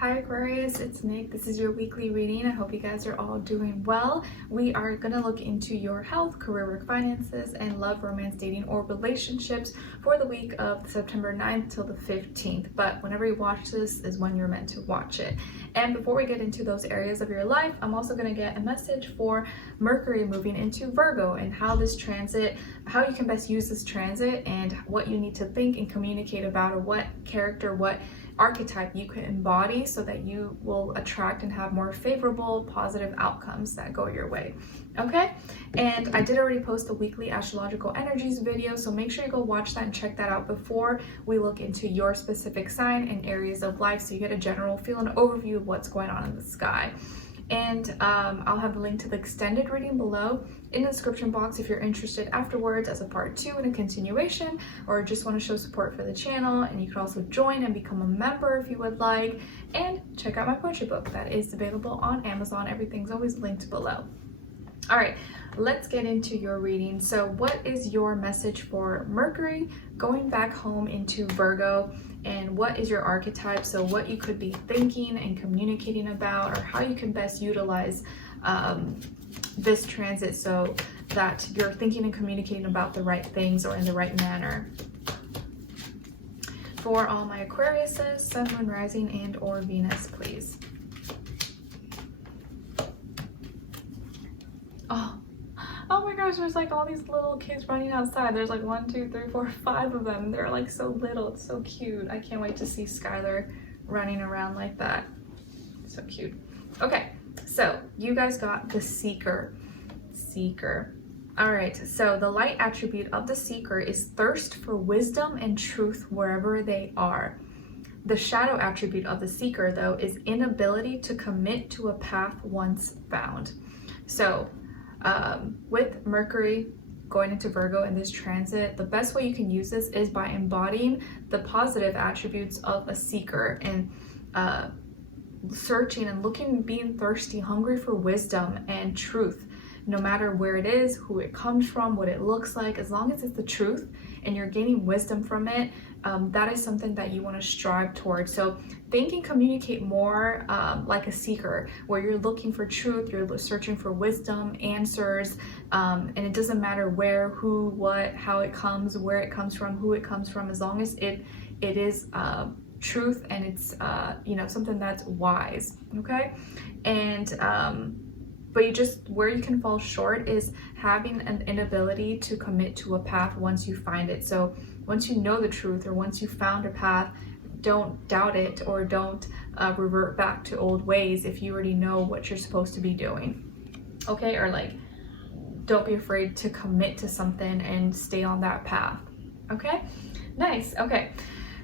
Hi Aquarius, it's Nick. This is your weekly reading. I hope you guys are all doing well. We are going to look into your health, career, work, finances, and love, romance, dating, or relationships for the week of September 9th till the 15th. But whenever you watch this is when you're meant to watch it. And before we get into those areas of your life, I'm also going to get a message for Mercury moving into Virgo and how this transit, how you can best use this transit and what you need to think and communicate about, or what character, what archetype you can embody so that you will attract and have more favorable, positive outcomes that go your way. Okay, and I did already post a weekly astrological energies video, so make sure you go watch that and check that out before we look into your specific sign and areas of life, so you get a general feel and overview of what's going on in the sky. And I'll have a link to the extended reading below in the description box if you're interested afterwards as a part 2 and a continuation, or just want to show support for the channel. And you can also join and become a member if you would like, and check out my poetry book that is available on Amazon. Everything's always linked below. All right, let's get into your reading. So what is your message for Mercury going back home into Virgo, and what is your archetype? So what you could be thinking and communicating about, or how you can best utilize this transit so that you're thinking and communicating about the right things or in the right manner. For all my Aquariuses, Sun, Moon, Rising, and or Venus, please. Oh my gosh, there's like all these little kids running outside. There's like 1, 2, 3, 4, 5 of them. They're like so little. It's so cute. I can't wait to see Skylar running around like that. So cute. Okay, so you guys got the Seeker. All right, so the light attribute of the Seeker is thirst for wisdom and truth wherever they are. The shadow attribute of the Seeker, though, is inability to commit to a path once found. So with Mercury going into Virgo in this transit, the best way you can use this is by embodying the positive attributes of a seeker and searching and looking, being thirsty, hungry for wisdom and truth, no matter where it is, who it comes from, what it looks like. As long as it's the truth and you're gaining wisdom from it, that is something that you want to strive towards. So think and communicate more like a seeker, where you're looking for truth, you're searching for wisdom, answers, and it doesn't matter where, who, what, how it comes, where it comes from, who it comes from, as long as it is truth and it's something that's wise. Okay, and but where you can fall short is having an inability to commit to a path once you find it. So once you know the truth, or once you found a path, don't doubt it, or don't revert back to old ways if you already know what you're supposed to be doing. Okay, or like, don't be afraid to commit to something and stay on that path. Okay, nice. Okay,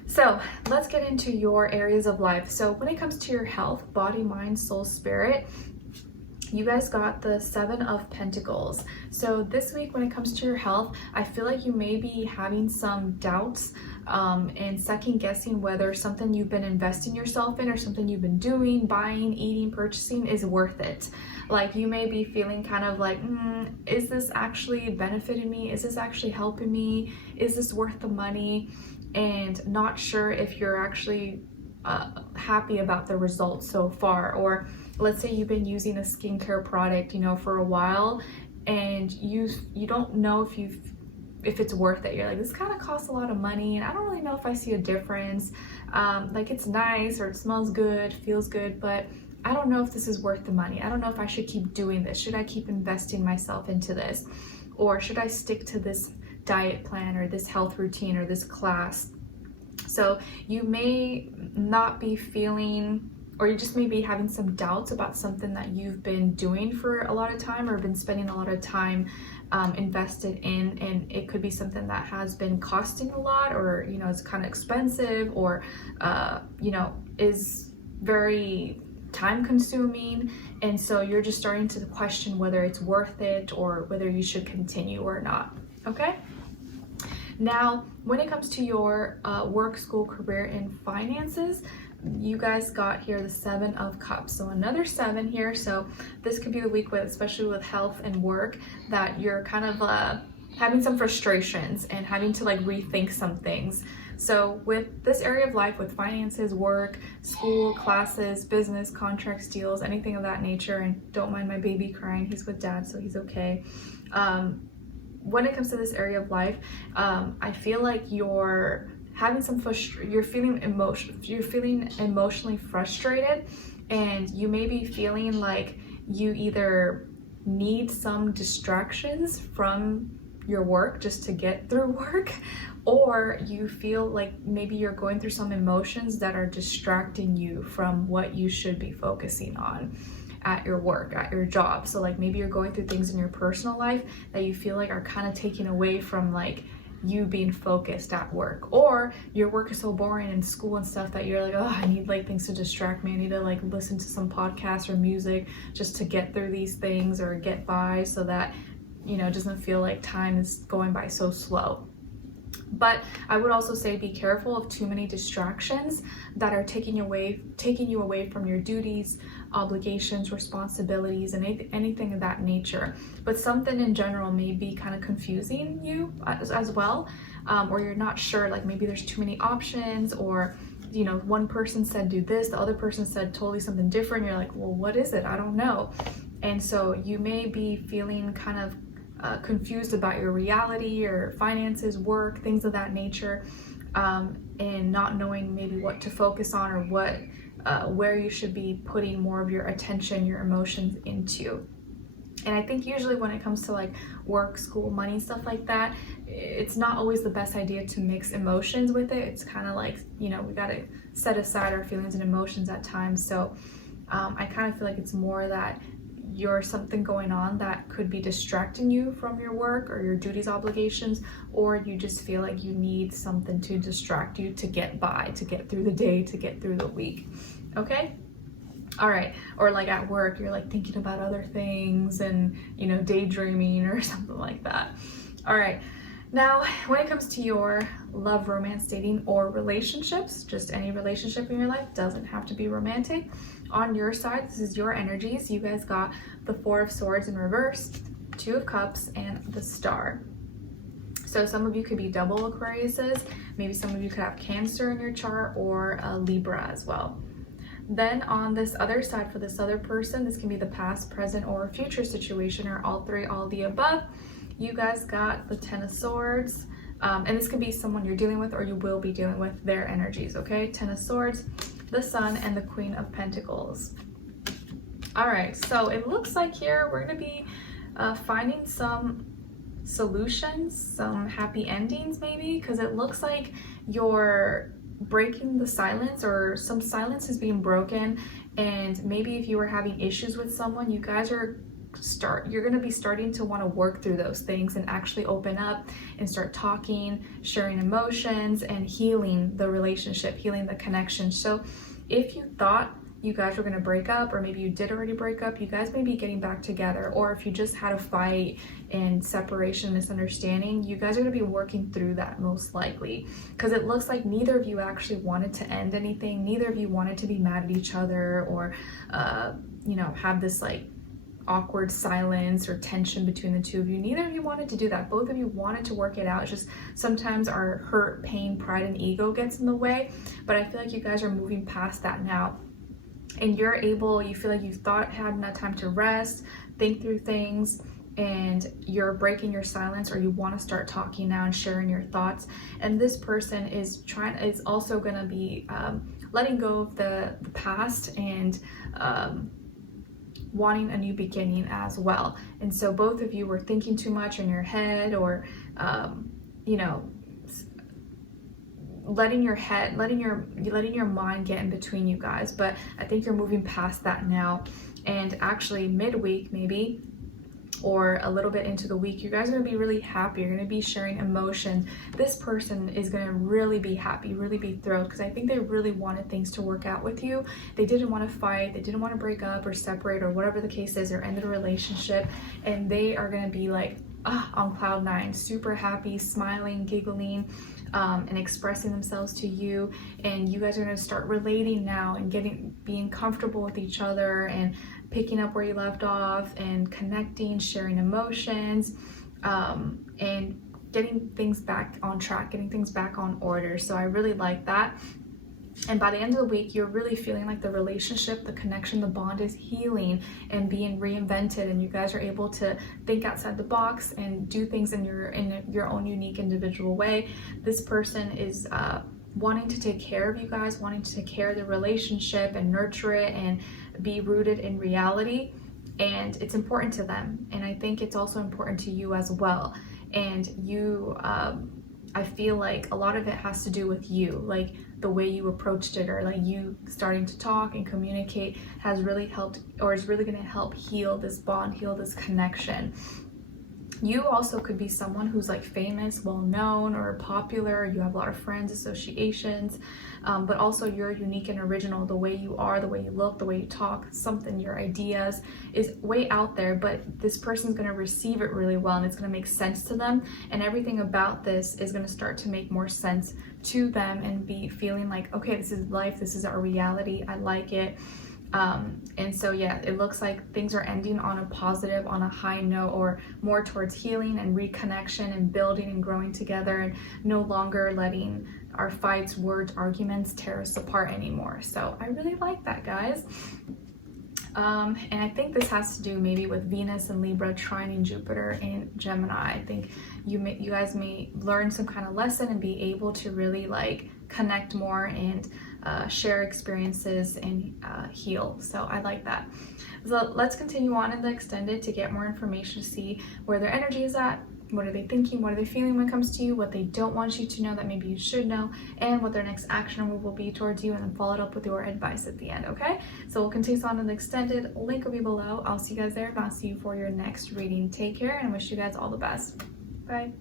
so let's get into your areas of life. So when it comes to your health, body, mind, soul, spirit, you guys got the 7 of Pentacles. So this week when it comes to your health, I feel like you may be having some doubts and second guessing whether something you've been investing yourself in, or something you've been doing, buying, eating, purchasing is worth it. Like you may be feeling kind of like, is this actually benefiting me? Is this actually helping me? Is this worth the money? And not sure if you're actually happy about the results so far. Or let's say you've been using a skincare product, for a while, and you don't know if it's worth it. You're like, this kind of costs a lot of money, and I don't really know if I see a difference. Like, it's nice, or it smells good, feels good, but I don't know if this is worth the money. I don't know if I should keep doing this. Should I keep investing myself into this? Or should I stick to this diet plan, or this health routine, or this class? So you may not be feeling, or you just may be having some doubts about something that you've been doing for a lot of time, or been spending a lot of time invested in, and it could be something that has been costing a lot, or it's kind of expensive, or is very time consuming, and so you're just starting to question whether it's worth it, or whether you should continue or not. Okay, now when it comes to your work, school, career, and finances, you guys got here the 7 of Cups. So another 7 here. So this could be the week with, especially with health and work, that you're kind of having some frustrations and having to like rethink some things. So with this area of life, with finances, work, school, classes, business, contracts, deals, anything of that nature, and don't mind my baby crying, he's with dad, so he's okay. When it comes to this area of life, I feel like you're having some you're feeling emotionally frustrated, and you may be feeling like you either need some distractions from your work just to get through work, or you feel like maybe you're going through some emotions that are distracting you from what you should be focusing on at your work, at your job. So like maybe you're going through things in your personal life that you feel like are kind of taking away from like you being focused at work, or your work is so boring in school and stuff that you're like, oh, I need like things to distract me. I need to like listen to some podcasts or music just to get through these things or get by, so that, you know, it doesn't feel like time is going by so slow. But I would also say be careful of too many distractions that are taking you away from your duties, obligations, responsibilities, and anything of that nature. But something in general may be kind of confusing you as well, or you're not sure, like maybe there's too many options, or you know, one person said do this, the other person said totally something different. You're like, well, what is it? I don't know. And so you may be feeling kind of confused about your reality or finances, work, things of that nature, and not knowing maybe what to focus on, or what where you should be putting more of your attention, your emotions into. And I think usually when it comes to like work, school, money, stuff like that, it's not always the best idea to mix emotions with it. It's kind of like, you know, we got to set aside our feelings and emotions at times. So I kind of feel like it's more that you're something going on that could be distracting you from your work or your duties, obligations, or you just feel like you need something to distract you to get by, to get through the day, to get through the week. Okay? All right. Or like at work, you're like thinking about other things and, you know, daydreaming or something like that. All right. Now, when it comes to your love, romance, dating, or relationships, just any relationship in your life, doesn't have to be romantic. On your side, this is your energies. You guys got the Four of Swords in reverse, Two of Cups, and the Star. So some of you could be double Aquariuses. Maybe some of you could have Cancer in your chart, or a Libra as well. Then on this other side, for this other person, this can be the past, present, or future situation, or all three, all the above. You guys got the Ten of Swords, and this could be someone you're dealing with, or you will be dealing with their energies, okay? Ten of Swords, the Sun, and the Queen of Pentacles. All right, so it looks like here we're going to be finding some solutions, some happy endings maybe, because it looks like you're breaking the silence, or some silence is being broken. And maybe if you were having issues with someone, you guys are you're going to be starting to want to work through those things and actually open up and start talking, sharing emotions, and healing the relationship, healing the connection. So if you thought you guys were going to break up, or maybe you did already break up, you guys may be getting back together. Or if you just had a fight and separation, misunderstanding, you guys are going to be working through that most likely, because it looks like neither of you actually wanted to end anything. Neither of you wanted to be mad at each other, or you know, have this like awkward silence or tension between the two of you. Neither of you wanted to do that. Both of you wanted to work it out. It's just sometimes our hurt, pain, pride, and ego gets in the way. But I feel like you guys are moving past that now, and you feel like you had enough time to rest, think through things, and you're breaking your silence, or you want to start talking now and sharing your thoughts. And this person is also going to be letting go of the past, and wanting a new beginning as well. And so both of you were thinking too much in your head, or you know, letting your mind get in between you guys. But I think you're moving past that now, and actually midweek maybe, or a little bit into the week, you guys are going to be really happy. You're going to be sharing emotions. This person is going to really be happy, really be thrilled, because I think they really wanted things to work out with you. They didn't want to fight. They didn't want to break up or separate, or whatever the case is, or end the relationship. And they are going to be like on cloud nine, super happy, smiling, giggling, and expressing themselves to you. And you guys are going to start relating now, and being comfortable with each other, and picking up where you left off, and connecting, sharing emotions, and getting things back on track, getting things back on order. So I really like that. And by the end of the week, you're really feeling like the relationship, the connection, the bond is healing and being reinvented, and you guys are able to think outside the box and do things in your own unique individual way. This person is wanting to take care of you guys, wanting to take care of the relationship and nurture it and be rooted in reality. And it's important to them. And I think it's also important to you as well. And you, I feel like a lot of it has to do with you, like the way you approached it, or like you starting to talk and communicate has really helped, or is really going to help heal this bond, heal this connection. You also could be someone who's like famous, well-known, or popular. You have a lot of friends, associations, but also you're unique and original. The way you are, the way you look, the way you talk, something, your ideas is way out there, but this person's going to receive it really well, and it's going to make sense to them, and everything about this is going to start to make more sense to them and be feeling like, okay, this is life, this is our reality, I like it. And so yeah, it looks like things are ending on a positive, on a high note, or more towards healing and reconnection and building and growing together, and no longer letting our fights, words, arguments tear us apart anymore. So I really like that, guys. And I think this has to do maybe with Venus and Libra trining Jupiter in Gemini. I think you guys may learn some kind of lesson and be able to really like connect more and share experiences and heal. So I like that. So let's continue on in the extended to get more information, to see where their energy is at, what are they thinking, what are they feeling when it comes to you, what they don't want you to know that maybe you should know, and what their next action will be towards you, and then follow it up with your advice at the end, okay? So we'll continue on in the extended. Link will be below. I'll see you guys there, and I'll see you for your next reading. Take care, and wish you guys all the best. Bye.